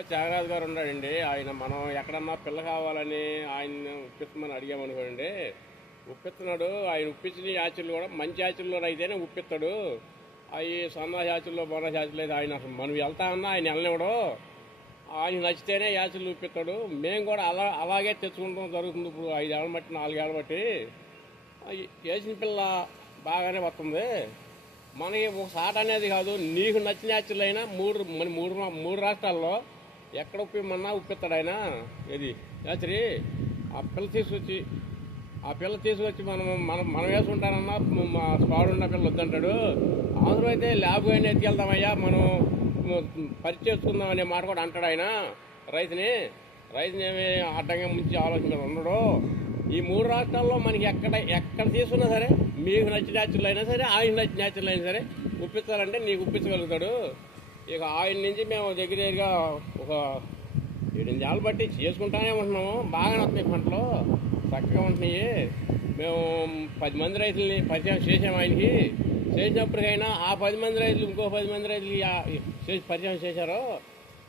త్యాగరాజు గారు ఉన్నాడండి. ఆయన మనం ఎక్కడన్నా పిల్ల కావాలని ఆయన ఉప్పిస్తామని అడిగామనుకోండి ఉప్పిస్తున్నాడు ఆయన ఉప్పించిన యాచర్లు కూడా మంచి యాచర్లో అయితేనే ఉప్పిస్తాడు అవి సన్న యాచర్లో బోన యాచర్లు అయితే ఆయన అసలు మనం వెళ్తామన్నా ఆయన వెళ్ళనివ్వడు. ఆయన నచ్చితేనే యాచర్లు ఉప్పిస్తాడు మేము కూడా అలా అలాగే తెచ్చుకుంటాం జరుగుతుంది ఇప్పుడు ఐదేళ్ళ బట్టి నాలుగేళ్ళ బట్టి వేసిన పిల్ల బాగానే వస్తుంది. మనకి ఒక సాట అనేది కాదు. నీకు నచ్చిన యాచర్లు అయినా మూడు మన మూడు మూడు రాష్ట్రాల్లో ఎక్కడ ఉప్పిమన్నా ఉప్పిస్తాడు ఆయన. ఇది యాచరి ఆ పిల్ల తీసుకొచ్చి ఆ పిల్ల తీసుకొచ్చి మనం మనం మనం వేసుకుంటానన్నా మా స్పాడున్న పిల్ల వద్దంటాడు. అవసరం అయితే ల్యాబ్ కానీ ఎత్తుకెళ్తామయ్యా మనం పరిచేసుకుందాం అనే మాట కూడా అంటాడు ఆయన. రైతుని రైతుని ఏమి అడ్డంగా ముంచి ఆలోచన ఉండడు. ఈ మూడు రాష్ట్రాల్లో మనకి ఎక్కడ ఎక్కడ తీసుకున్నా సరే మీకు నచ్చిన న్యాచురల్ అయినా సరే ఆయన నచ్చిన న్యాచురల్ అయినా సరే ఉప్పించాలంటే నీకు ఉప్పించగలుగుతాడు ఇక ఆయన నుంచి మేము దగ్గర దగ్గరగా ఒక ఏడెనిమిది ఏళ్ళు బట్టి చేసుకుంటానే ఉంటున్నాము. బాగానే వస్తున్నాయి పంటలు. చక్కగా ఉంటున్నాయి. మేము పది మంది రైతుల్ని పరిచయం చేసాము ఆయనకి. చేసినప్పటికైనా ఆ పది మంది రైతులు ఇంకో పది మంది రైతులు చేసి పరిచయం చేశారు.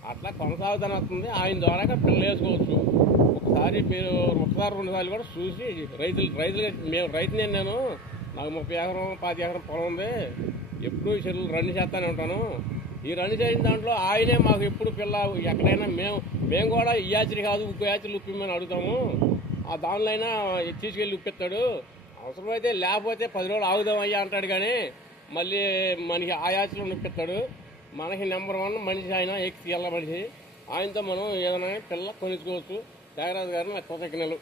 అట్లా కొనసాగుతానే వస్తుంది. ఆయన ద్వారా పిల్లలు వేసుకోవచ్చు. ఒకసారి మీరు ఒకసారి రెండుసార్లు కూడా చూసి రైతులు రైతులు మేము రైతునే నేను. నాకు ముప్పై ఎకరం పాతి ఎకరం పొలం ఉంది. ఎప్పుడూ చెరువులు రన్ చేస్తానే ఉంటాను. ఈ రన్ చేసిన దాంట్లో ఆయనే మాకు ఎప్పుడు పిల్ల ఎక్కడైనా మేము మేము కూడా ఈ యాత్రి కాదు ఇంకో యాత్రలు ఉప్పిమని అడుగుతాము. ఆ దానిలో అయినా తీసుకెళ్ళి ఉప్పిస్తాడు అవసరమైతే లేకపోతే పది రోజులు ఆగుదాం అయ్యా అంటాడు కానీ మళ్ళీ మనకి ఆ యాచలో ఉప్పిస్తాడు మనకి నెంబర్ వన్ మనిషి ఆయన ఎక్కి మనిషి. ఆయనతో మనం ఏదైనా పిల్ల కొనుక్కోవచ్చు. త్యాగరాజు గారు నాకు కృతజ్ఞతలు.